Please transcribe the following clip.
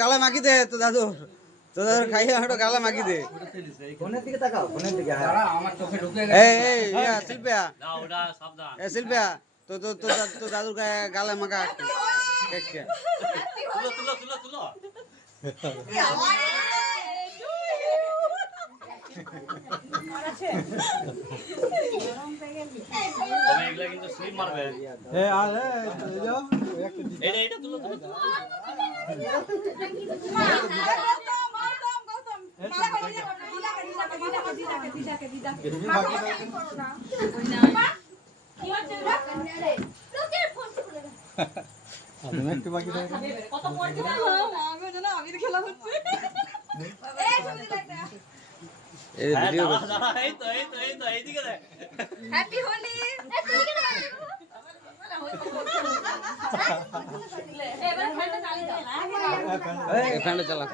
গালা মাখি দে তো দাদু, তো দাদু খাইয়ে একটু গালা মাখি দে। ফোনের দিকে তাকাও, ফোনের দিকে। আমার চোখে ঢুকে শিল্পিয়া, শিল্পিয়া তো তো তো তো দাদুর গায়ে গালা মাখা কেকে। তুলো তুমি এগুলা কিন্তু স্লিপ মারবে। এটা তুলো হ্যাপি হোলি। ফ্যানটা চালা।